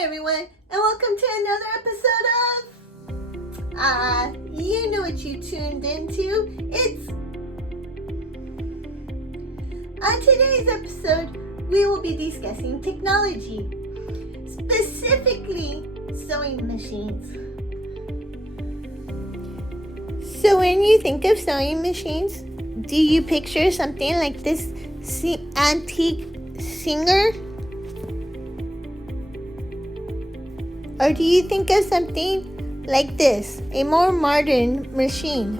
Hi everyone, and welcome to another episode of, you know what you tuned into. On today's episode, we will be discussing technology, specifically sewing machines. So when you think of sewing machines, do you picture something like this antique Singer? Or do you think of something like this, a more modern machine?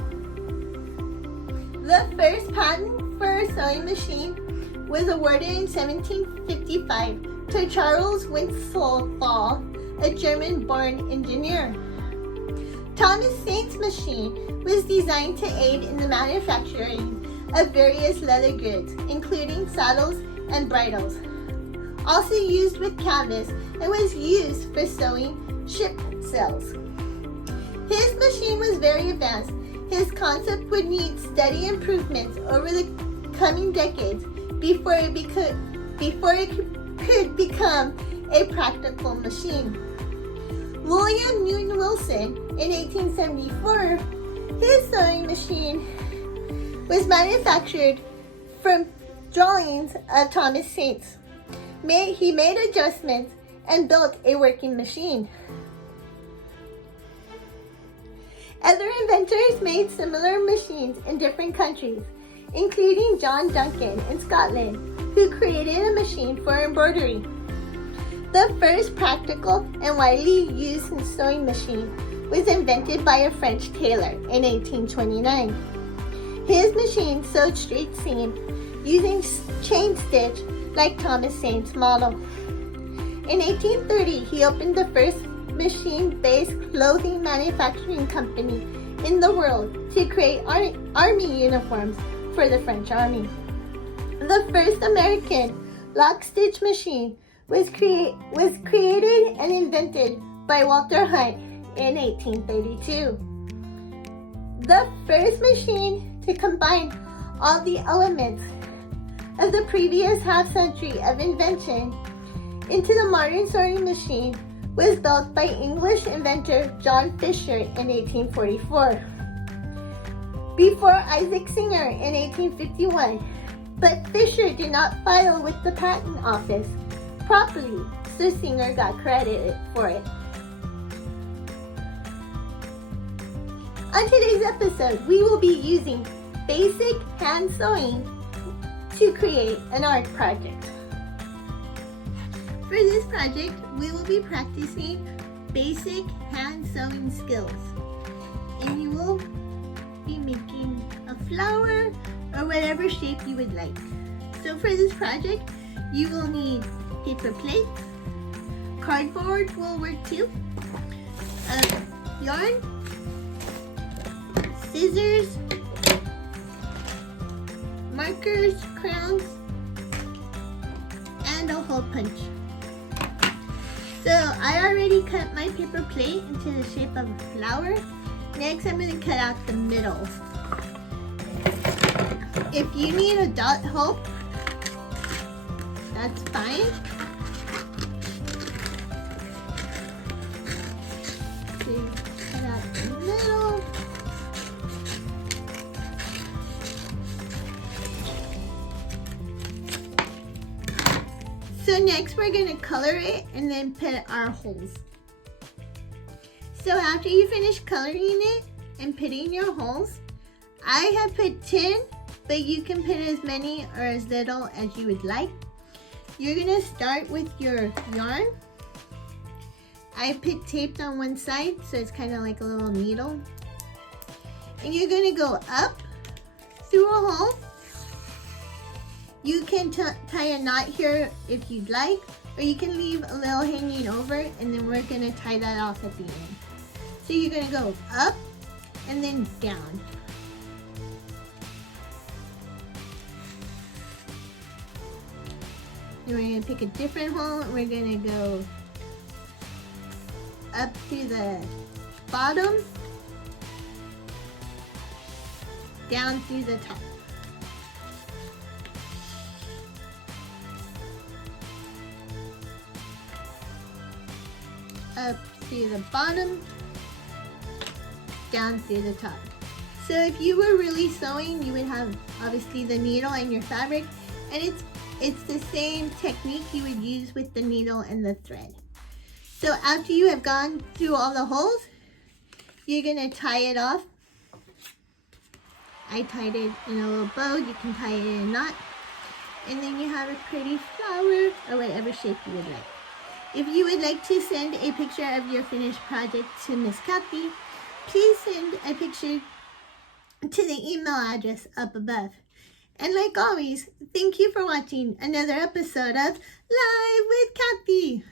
The first patent for a sewing machine was awarded in 1755 to Charles Winselthal, a German-born engineer. Thomas Saint's machine was designed to aid in the manufacturing of various leather goods, including saddles and bridles. Also used with canvas and was used for sewing ship sails. His machine was very advanced. His concept would need steady improvements over the coming decades before it could become a practical machine. William Newton Wilson, in 1874, his sewing machine was manufactured from drawings of Thomas Saint's. He made adjustments and built a working machine. Other inventors made similar machines in different countries, including John Duncan in Scotland, who created a machine for embroidery. The first practical and widely used sewing machine was invented by a French tailor in 1829. His machine sewed straight seam using chain stitch like Thomas Saint's model. In 1830, he opened the first machine-based clothing manufacturing company in the world to create army uniforms for the French army. The first American lock-stitch machine was created and invented by Walter Hunt in 1832. The first machine to combine all the elements of the previous half-century of invention into the modern sewing machine was built by English inventor John Fisher in 1844, before Isaac Singer in 1851, but Fisher did not file with the patent office properly, so Singer got credited for it. On today's episode, we will be using basic hand sewing to create an art project. For this project, we will be practicing basic hand sewing skills, and you will be making a flower or whatever shape you would like. So for this project, you will need paper plates, cardboard will work too, yarn, scissors, markers, crayons, and a hole punch. So I already cut my paper plate into the shape of a flower. Next, I'm going to cut out the middle. If you need a dot hole, that's fine. So cut out the middle. So next we're going to color it and then put our holes. So after you finish coloring it and putting your holes, I have put 10, but you can put as many or as little as you would like. You're going to start with your yarn. I put tape on one side so it's kind of like a little needle. And you're going to go up through a hole. You can tie a knot here if you'd like, or you can leave a little hanging over, and then we're going to tie that off at the end. So you're going to go up and then down. And we're going to pick a different hole, and we're going to go up through the bottom, down through the top. up through the bottom, down through the top. So if you were really sewing, you would have obviously the needle and your fabric, and it's the same technique you would use with the needle and the thread. So after you have gone through all the holes, you're gonna tie it off. I tied it in a little bow. You can tie it in a knot. And then you have a pretty flower or whatever shape you would like. If you would like to send a picture of your finished project to Miss Cathy, please send a picture to the email address up above. And like always, thank you for watching another episode of Live with Cathy.